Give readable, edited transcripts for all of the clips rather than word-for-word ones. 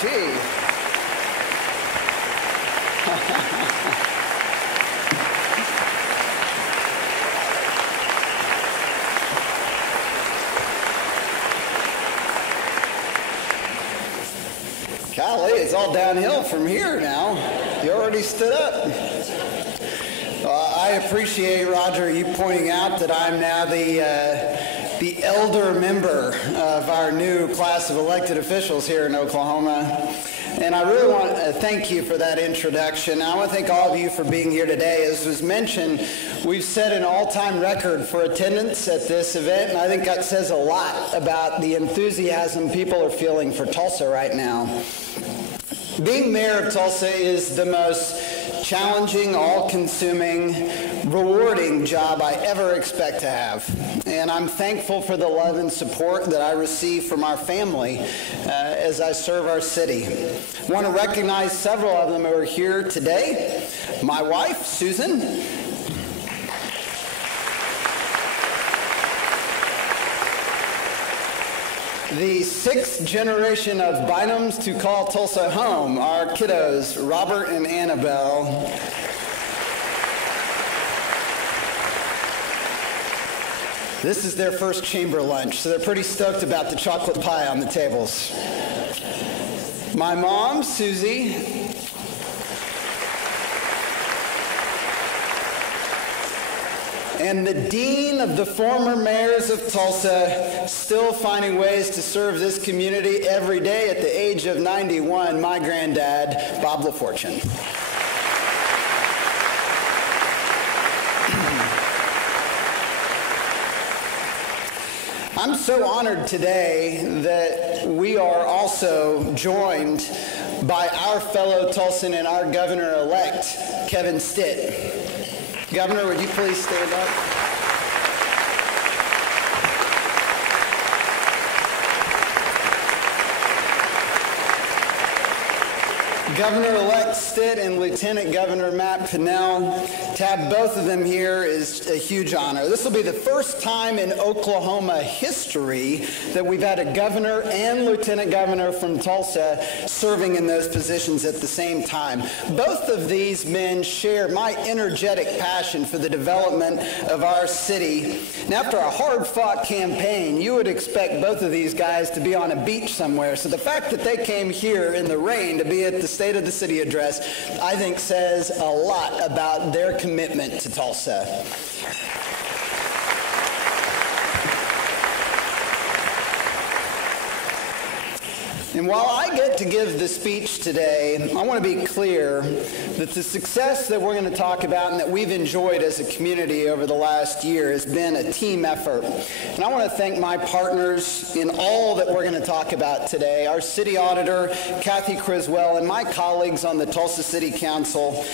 Gee. Golly, it's all downhill from here now. You already stood up. I appreciate, Roger, you pointing out that I'm now the elder member of our new class of elected officials here in Oklahoma. And I really want to thank you for that introduction. I want to thank all of you for being here today. As was mentioned, we've set an all-time record for attendance at this event, and I think that says a lot about the enthusiasm people are feeling for Tulsa right now. Being mayor of Tulsa is the most challenging, all-consuming, rewarding job I ever expect to have. And I'm thankful for the love and support that I receive from our family as I serve our city. I want to recognize several of them who are here today. My wife, Susan. The sixth generation of Bynums to call Tulsa home, our kiddos, Robert and Annabelle. This is their first chamber lunch, so they're pretty stoked about the chocolate pie on the tables. My mom, Susie. And the dean of the former mayors of Tulsa, still finding ways to serve this community every day at the age of 91, my granddad, Bob LaFortune. I'm so honored today that we are also joined by our fellow Tulsan and our governor-elect, Kevin Stitt. Governor, would you please stand up? Governor-elect Stitt and Lieutenant Governor Matt Pinnell, to have both of them here is a huge honor. This will be the first time in Oklahoma history that we've had a governor and lieutenant governor from Tulsa serving in those positions at the same time. Both of these men share my energetic passion for the development of our city. And after a hard-fought campaign, you would expect both of these guys to be on a beach somewhere. So the fact that they came here in the rain to be at the State of the City address, I think says a lot about their commitment to Tulsa. And while I get to give the speech today, I want to be clear that the success that we're going to talk about and that we've enjoyed as a community over the last year has been a team effort. And I want to thank my partners in all that we're going to talk about today, our city auditor, Kathy Criswell, and my colleagues on the Tulsa City Council.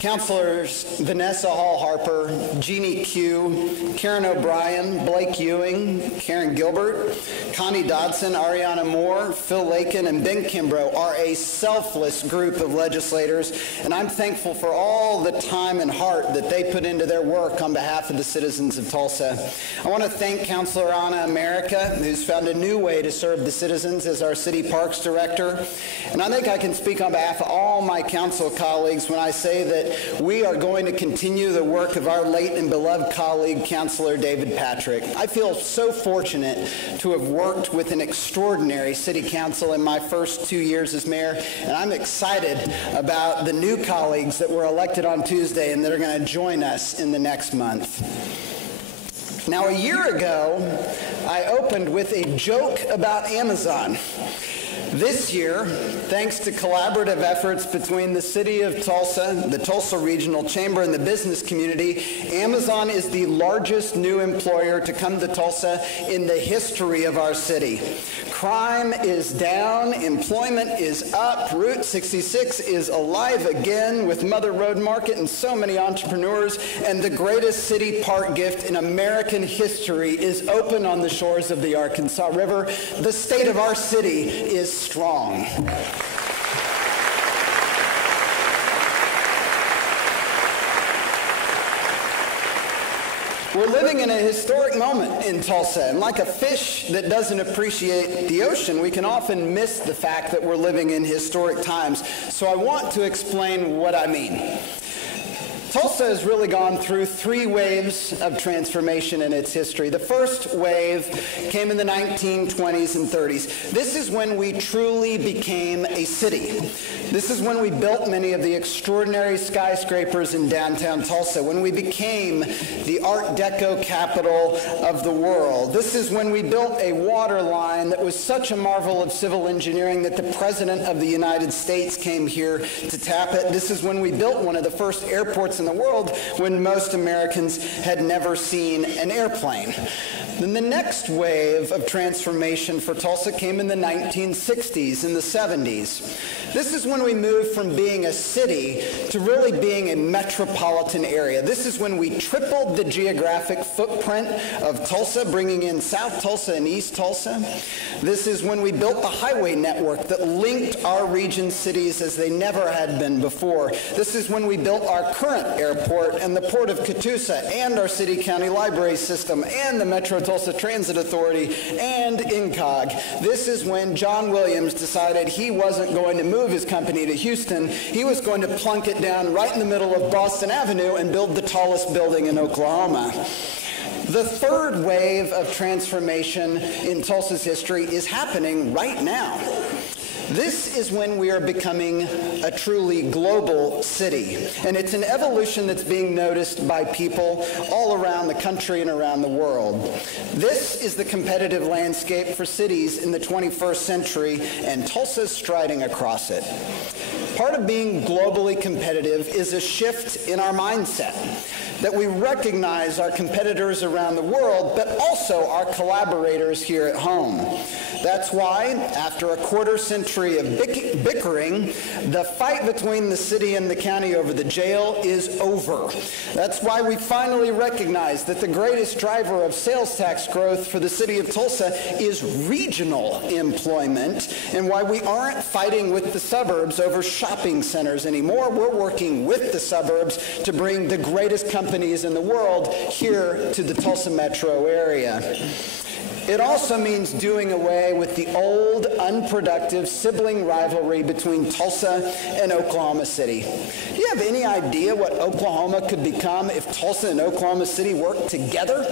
Councilors Vanessa Hall-Harper, Jeannie Q, Karen O'Brien, Blake Ewing, Karen Gilbert, Connie Dodson, Ariana Moore, Phil Lakin, and Ben Kimbrough are a selfless group of legislators, and I'm thankful for all the time and heart that they put into their work on behalf of the citizens of Tulsa. I want to thank Councilor Anna America, who's found a new way to serve the citizens as our City Parks Director, and I think I can speak on behalf of all my council colleagues when I say that we are going to continue the work of our late and beloved colleague, Councilor David Patrick. I feel so fortunate to have worked with an extraordinary city council in my first 2 years as mayor, and I'm excited about the new colleagues that were elected on Tuesday and that are going to join us in the next month. Now, a year ago, I opened with a joke about Amazon. This year, thanks to collaborative efforts between the City of Tulsa, the Tulsa Regional Chamber, and the business community, Amazon is the largest new employer to come to Tulsa in the history of our city. Crime is down, employment is up, Route 66 is alive again with Mother Road Market and so many entrepreneurs, and the greatest city park gift in American history is open on the shores of the Arkansas River. The state of our city is strong. We're living in a historic moment in Tulsa, and like a fish that doesn't appreciate the ocean, we can often miss the fact that we're living in historic times. So I want to explain what I mean. Tulsa has really gone through 3 waves of transformation in its history. The first wave came in the 1920s and 30s. This is when we truly became a city. This is when we built many of the extraordinary skyscrapers in downtown Tulsa, when we became the Art Deco capital of the world. This is when we built a water line that was such a marvel of civil engineering that the President of the United States came here to tap it. This is when we built one of the first airports in the world when most Americans had never seen an airplane. Then the next wave of transformation for Tulsa came in the 1960s and the 70s. This is when we moved from being a city to really being a metropolitan area. This is when we tripled the geographic footprint of Tulsa, bringing in South Tulsa and East Tulsa. This is when we built the highway network that linked our region cities as they never had been before. This is when we built our current airport and the Port of Catoosa and our city-county library system and the Metro Tulsa Transit Authority and INCOG. This is when John Williams decided he wasn't going to move his company to Houston. He was going to plunk it down right in the middle of Boston Avenue and build the tallest building in Oklahoma. The third wave of transformation in Tulsa's history is happening right now. This is when we are becoming a truly global city, and it's an evolution that's being noticed by people all around the country and around the world. This is the competitive landscape for cities in the 21st century, and Tulsa's striding across it. Part of being globally competitive is a shift in our mindset, that we recognize our competitors around the world, but also our collaborators here at home. That's why, after a quarter century of bickering, the fight between the city and the county over the jail is over. That's why we finally recognize that the greatest driver of sales tax growth for the city of Tulsa is regional employment, and why we aren't fighting with the suburbs over shopping centers anymore. We're working with the suburbs to bring the greatest companies in the world here to the Tulsa metro area. It also means doing away with the old, unproductive sibling rivalry between Tulsa and Oklahoma City. Do you have any idea what Oklahoma could become if Tulsa and Oklahoma City worked together?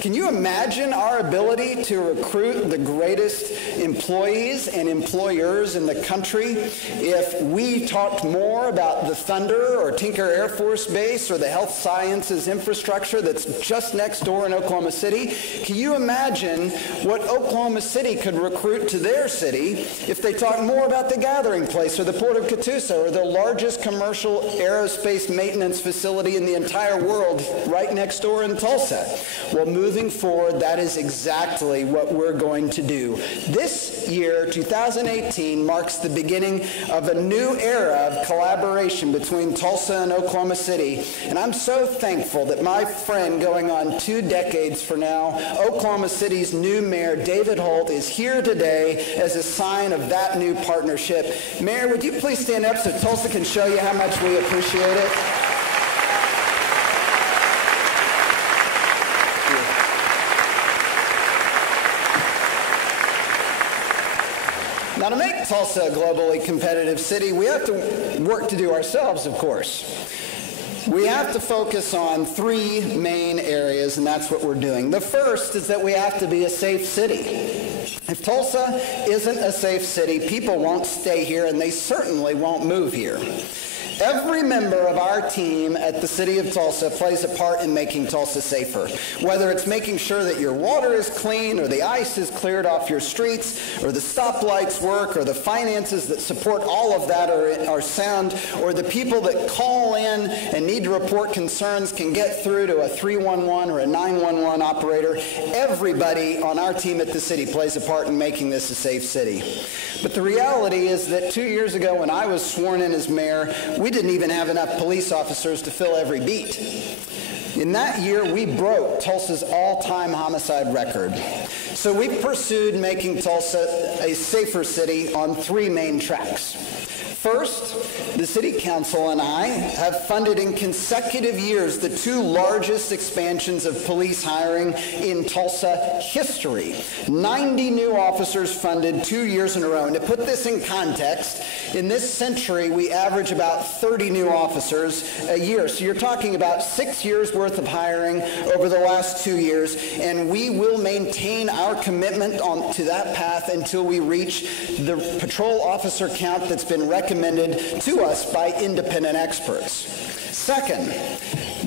Can you imagine our ability to recruit the greatest employees and employers in the country if we talked more about the Thunder or Tinker Air Force Base or the health sciences infrastructure that's just next door in Oklahoma City? Can you imagine what Oklahoma City could recruit to their city if they talked more about the Gathering Place or the Port of Catoosa or the largest commercial aerospace maintenance facility in the entire world right next door in Tulsa? Well, moving forward, that is exactly what we're going to do. This year, 2018, marks the beginning of a new era of collaboration between Tulsa and Oklahoma City, and I'm so thankful that my friend, going on 2 decades for now, Oklahoma City's new mayor, David Holt, is here today as a sign of that new partnership. Mayor, would you please stand up so Tulsa can show you how much we appreciate it? Now, to make Tulsa a globally competitive city, we have to work to do ourselves, of course. We have to focus on 3 main areas, and that's what we're doing. The first is that we have to be a safe city. If Tulsa isn't a safe city, people won't stay here, and they certainly won't move here. Every member of our team at the City of Tulsa plays a part in making Tulsa safer. Whether it's making sure that your water is clean or the ice is cleared off your streets or the stoplights work or the finances that support all of that are sound, or the people that call in and need to report concerns can get through to a 311 or a 911 operator. Everybody on our team at the city plays a part in making this a safe city. But the reality is that 2 years ago when I was sworn in as mayor, we didn't even have enough police officers to fill every beat. In that year, we broke Tulsa's all-time homicide record. So we pursued making Tulsa a safer city on 3 main tracks. First, the City Council and I have funded in consecutive years the 2 largest expansions of police hiring in Tulsa history. 90 new officers funded 2 years in a row. And to put this in context, in this century, we average about 30 new officers a year. So you're talking about 6 years worth of hiring over the last 2 years, and we will maintain our commitment to that path until we reach the patrol officer count that's been recommended to us by independent experts. Second,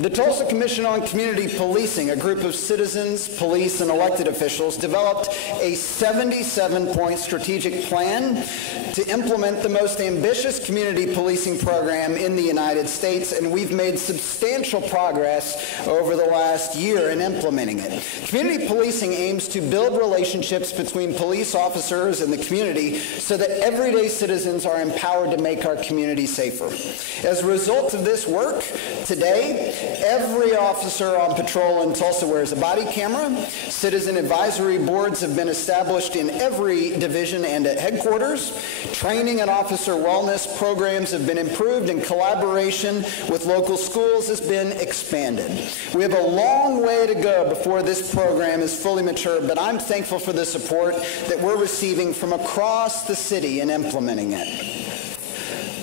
the Tulsa Commission on Community Policing, a group of citizens, police, and elected officials, developed a 77-point strategic plan to implement the most ambitious community policing program in the United States, and we've made substantial progress over the last year in implementing it. Community policing aims to build relationships between police officers and the community so that everyday citizens are empowered to make our community safer. As a result of this work, today, every officer on patrol in Tulsa wears a body camera. Citizen advisory boards have been established in every division and at headquarters. Training and officer wellness programs have been improved, and collaboration with local schools has been expanded. We have a long way to go before this program is fully mature, but I'm thankful for the support that we're receiving from across the city in implementing it.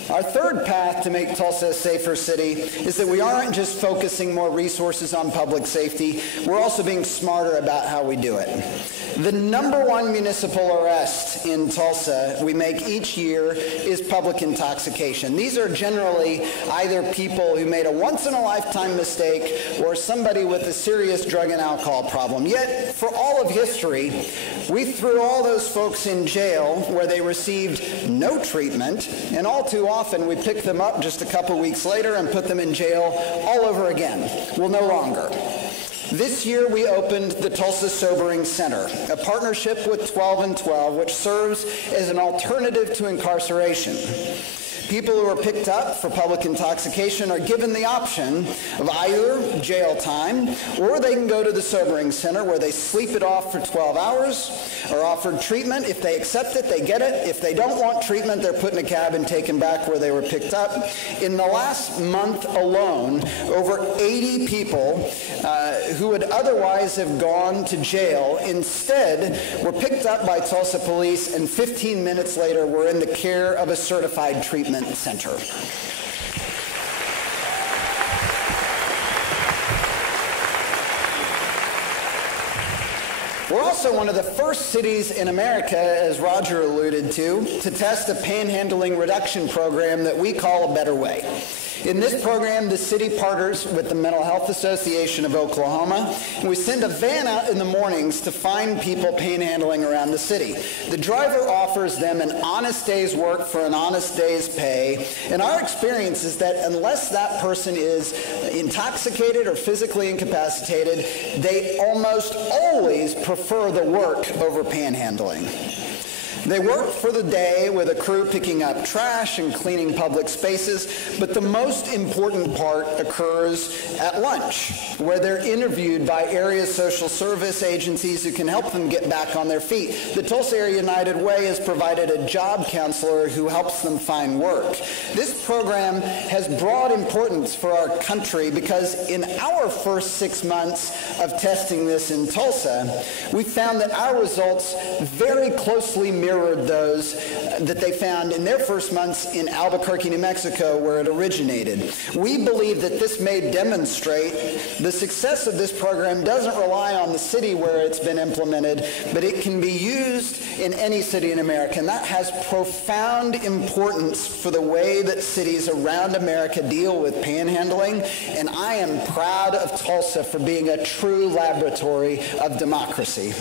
Our third path to make Tulsa a safer city is that we aren't just focusing more resources on public safety, we're also being smarter about how we do it. The #1 municipal arrest in Tulsa we make each year is public intoxication. These are generally either people who made a once-in-a-lifetime mistake or somebody with a serious drug and alcohol problem. Yet, for all of history, we threw all those folks in jail where they received no treatment, and all too often we pick them up just a couple weeks later and put them in jail all over again. Well, no longer. This year we opened the Tulsa Sobering Center, a partnership with 12 and 12, which serves as an alternative to incarceration. People who are picked up for public intoxication are given the option of either jail time, or they can go to the sobering center where they sleep it off for 12 hours, are offered treatment. If they accept it, they get it. If they don't want treatment, they're put in a cab and taken back where they were picked up. In the last month alone, over 80 people who would otherwise have gone to jail instead were picked up by Tulsa police, and 15 minutes later were in the care of a certified treatment center. We're also one of the first cities in America, as Roger alluded to test a panhandling reduction program that we call A Better Way. In this program, the city partners with the Mental Health Association of Oklahoma, and we send a van out in the mornings to find people panhandling around the city. The driver offers them an honest day's work for an honest day's pay, and our experience is that unless that person is intoxicated or physically incapacitated, they almost always prefer the work over panhandling. They work for the day with a crew picking up trash and cleaning public spaces, but the most important part occurs at lunch, where they're interviewed by area social service agencies who can help them get back on their feet. The Tulsa Area United Way has provided a job counselor who helps them find work. This program has broad importance for our country because in our first 6 months of testing this in Tulsa, we found that our results very closely mirrored those that they found in their first months in Albuquerque, New Mexico, where it originated. We believe that this may demonstrate the success of this program doesn't rely on the city where it's been implemented, but it can be used in any city in America, and that has profound importance for the way that cities around America deal with panhandling, and I am proud of Tulsa for being a true laboratory of democracy.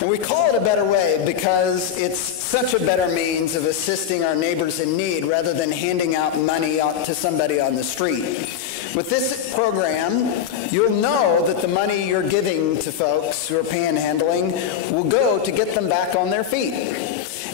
And we call it A Better Way because it's such a better means of assisting our neighbors in need rather than handing out money to somebody on the street. With this program, you'll know that the money you're giving to folks who are panhandling will go to get them back on their feet.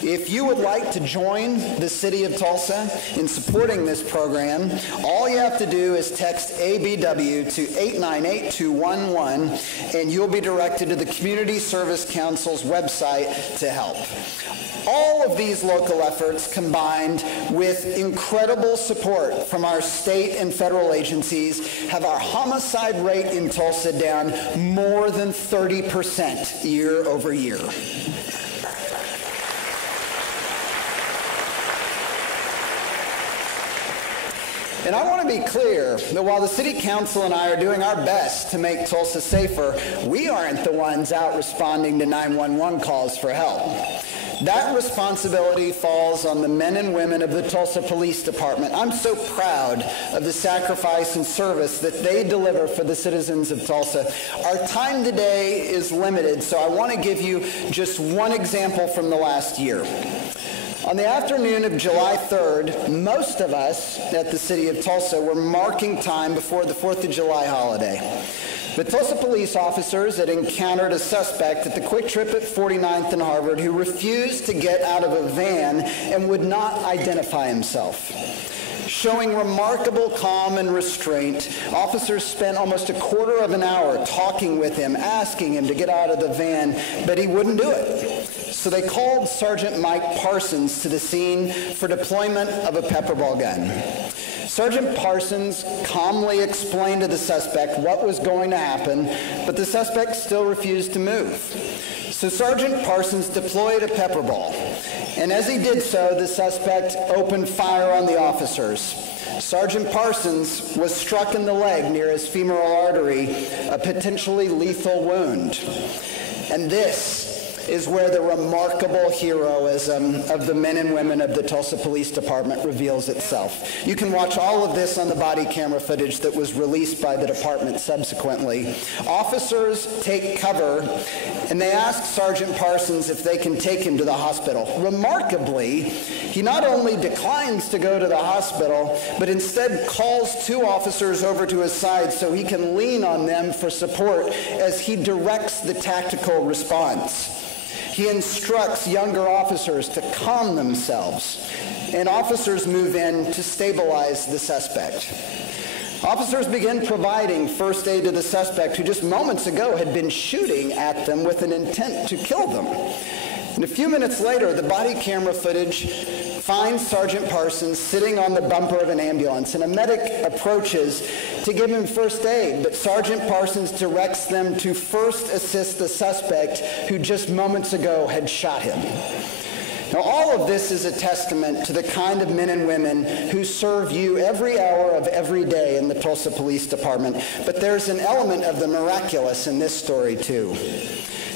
If you would like to join the City of Tulsa in supporting this program, all you have to do is text ABW to 898-211, and you'll be directed to the Community Service Council's website to help. All of these local efforts, combined with incredible support from our state and federal agencies, have our homicide rate in Tulsa down more than 30% year over year. And I want to be clear that while the City Council and I are doing our best to make Tulsa safer, we aren't the ones out responding to 911 calls for help. That responsibility falls on the men and women of the Tulsa Police Department. I'm so proud of the sacrifice and service that they deliver for the citizens of Tulsa. Our time today is limited, so I want to give you just one example from the last year. On the afternoon of July 3rd, most of us at the City of Tulsa were marking time before the 4th of July holiday. The Tulsa police officers had encountered a suspect at the Quick Trip at 49th and Harvard who refused to get out of a van and would not identify himself. Showing remarkable calm and restraint, officers spent almost a quarter of an hour talking with him, asking him to get out of the van, but he wouldn't do it. So they called Sergeant Mike Parsons to the scene for deployment of a pepperball gun. Sergeant Parsons calmly explained to the suspect what was going to happen, but the suspect still refused to move. So Sergeant Parsons deployed a pepperball, and as he did so, the suspect opened fire on the officers. Sergeant Parsons was struck in the leg near his femoral artery, a potentially lethal wound. And this is where the remarkable heroism of the men and women of the Tulsa Police Department reveals itself. You can watch all of this on the body camera footage that was released by the department subsequently. Officers take cover, and they ask Sergeant Parsons if they can take him to the hospital. Remarkably, he not only declines to go to the hospital, but instead calls two officers over to his side so he can lean on them for support as he directs the tactical response. He instructs younger officers to calm themselves, and officers move in to stabilize the suspect. Officers begin providing first aid to the suspect who just moments ago had been shooting at them with an intent to kill them. And a few minutes later, the body camera footage finds Sergeant Parsons sitting on the bumper of an ambulance, and a medic approaches to give him first aid, but Sergeant Parsons directs them to first assist the suspect who just moments ago had shot him. Now, all of this is a testament to the kind of men and women who serve you every hour of every day in the Tulsa Police Department, but there's an element of the miraculous in this story, too.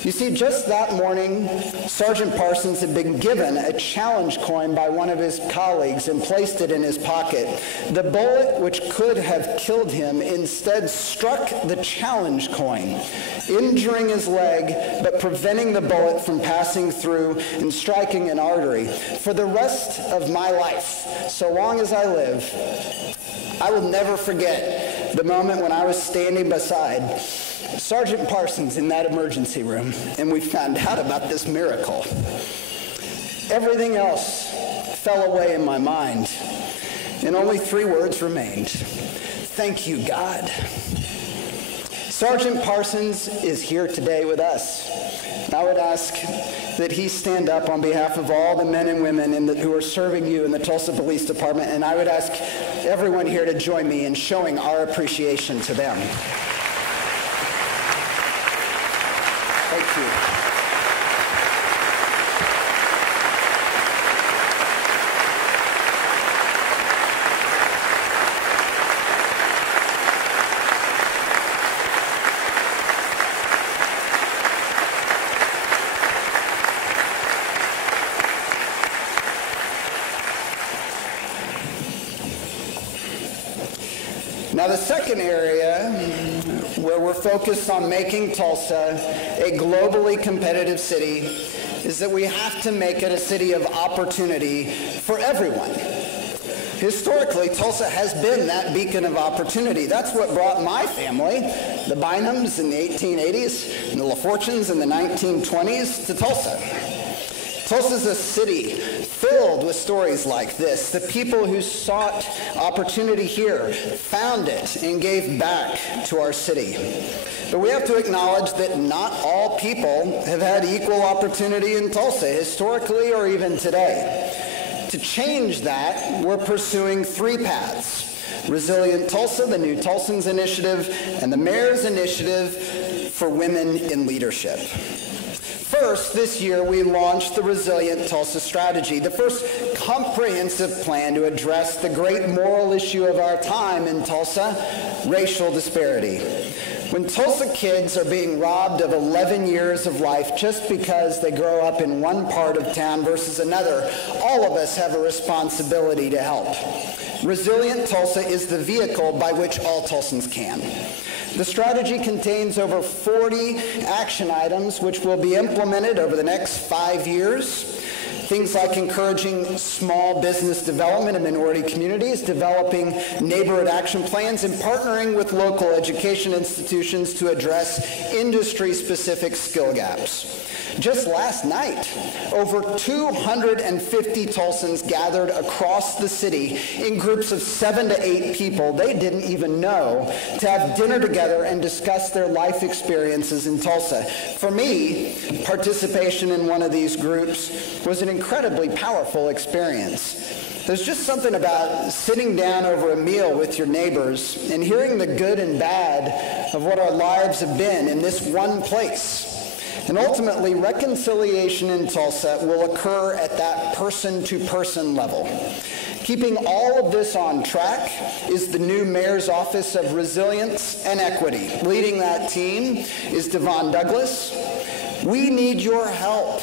You see, just that morning, Sergeant Parsons had been given a challenge coin by one of his colleagues and placed it in his pocket. The bullet, which could have killed him, instead struck the challenge coin, injuring his leg, but preventing the bullet from passing through and striking an artery. For the rest of my life, so long as I live, I will never forget the moment when I was standing beside Sergeant Parsons in that emergency room, and we found out about this miracle. Everything else fell away in my mind, and only three words remained. Thank you, God. Sergeant Parsons is here today with us. And I would ask that he stand up on behalf of all the men and women who are serving you in the Tulsa Police Department, and I would ask everyone here to join me in showing our appreciation to them. Thank you. Now, the second area where we're focused on making Tulsa a globally competitive city is that we have to make it a city of opportunity for everyone. Historically, Tulsa has been that beacon of opportunity. That's what brought my family, the Bynums in the 1880s and the LaFortunes in the 1920s, to Tulsa. Tulsa's a city filled with stories like this. The people who sought opportunity here found it and gave back to our city. But we have to acknowledge that not all people have had equal opportunity in Tulsa, historically or even today. To change that, we're pursuing three paths: Resilient Tulsa, the New Tolson's Initiative, and the Mayor's Initiative for Women in Leadership. First, this year we launched the Resilient Tulsa Strategy, the first comprehensive plan to address the great moral issue of our time in Tulsa, racial disparity. When Tulsa kids are being robbed of 11 years of life just because they grow up in one part of town versus another, all of us have a responsibility to help. Resilient Tulsa is the vehicle by which all Tulsans can. The strategy contains over 40 action items which will be implemented over the next 5 years. Things like encouraging small business development in minority communities, developing neighborhood action plans, and partnering with local education institutions to address industry-specific skill gaps. Just last night, over 250 Tulsans gathered across the city in groups of 7 to 8 people they didn't even know to have dinner together and discuss their life experiences in Tulsa. For me, participation in one of these groups was an incredibly powerful experience. There's just something about sitting down over a meal with your neighbors and hearing the good and bad of what our lives have been in this one place. And ultimately, reconciliation in Tulsa will occur at that person-to-person level. Keeping all of this on track is the new Mayor's Office of Resilience and Equity. Leading that team is Devon Douglas. We need your help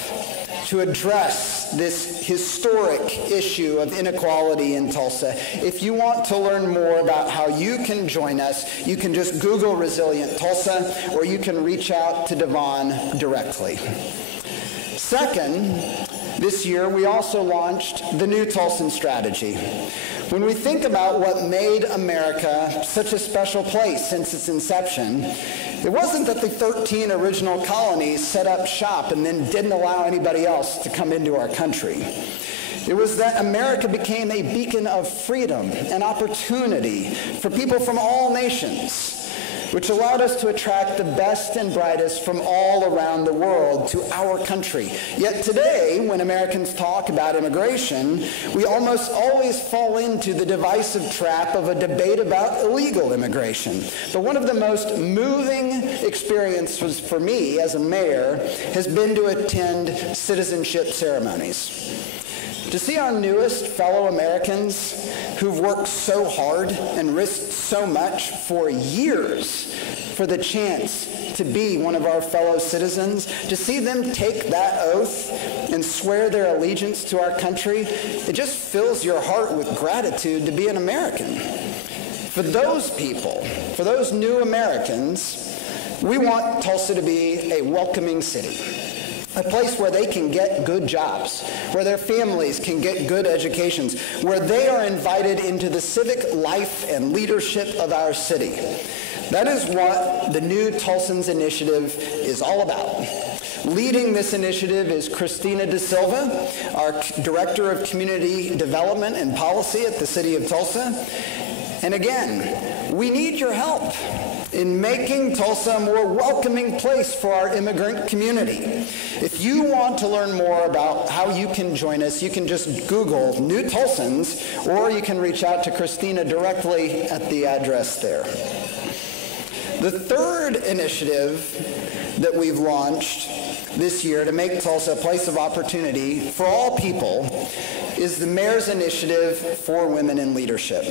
to address this historic issue of inequality in Tulsa. If you want to learn more about how you can join us, you can just Google Resilient Tulsa, or you can reach out to Devon directly. Second, this year we also launched the New Tolson Strategy. When we think about what made America such a special place since its inception, it wasn't that the 13 original colonies set up shop and then didn't allow anybody else to come into our country. It was that America became a beacon of freedom and opportunity for people from all nations, which allowed us to attract the best and brightest from all around the world to our country. Yet today, when Americans talk about immigration, we almost always fall into the divisive trap of a debate about illegal immigration. But one of the most moving experiences for me as a mayor has been to attend citizenship ceremonies. To see our newest fellow Americans who've worked so hard and risked so much for years for the chance to be one of our fellow citizens, to see them take that oath and swear their allegiance to our country, it just fills your heart with gratitude to be an American. For those people, for those new Americans, we want Tulsa to be a welcoming city. A place where they can get good jobs, where their families can get good educations, where they are invited into the civic life and leadership of our city. That is what the New Tolson's Initiative is all about. Leading this initiative is Christina De Silva, our Director of Community Development and Policy at the City of Tulsa. And again, we need your help in making Tulsa a more welcoming place for our immigrant community. If you want to learn more about how you can join us, you can just Google New Tolsons, or you can reach out to Christina directly at the address there. The third initiative that we've launched this year to make Tulsa a place of opportunity for all people is the Mayor's Initiative for Women in Leadership.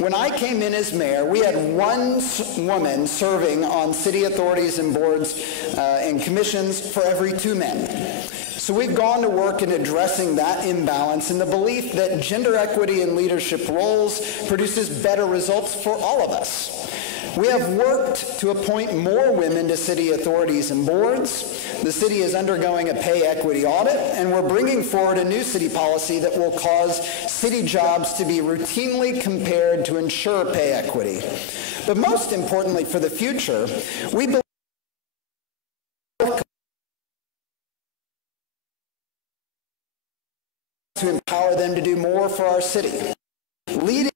When I came in as mayor, we had one woman serving on city authorities and boards and commissions for every 2 men. So we've gone to work in addressing that imbalance in the belief that gender equity in leadership roles produces better results for all of us. We have worked to appoint more women to city authorities and boards. The city is undergoing a pay equity audit, and we're bringing forward a new city policy that will cause city jobs to be routinely compared to ensure pay equity. But most importantly for the future, we believe to empower them to do more for our city. Leading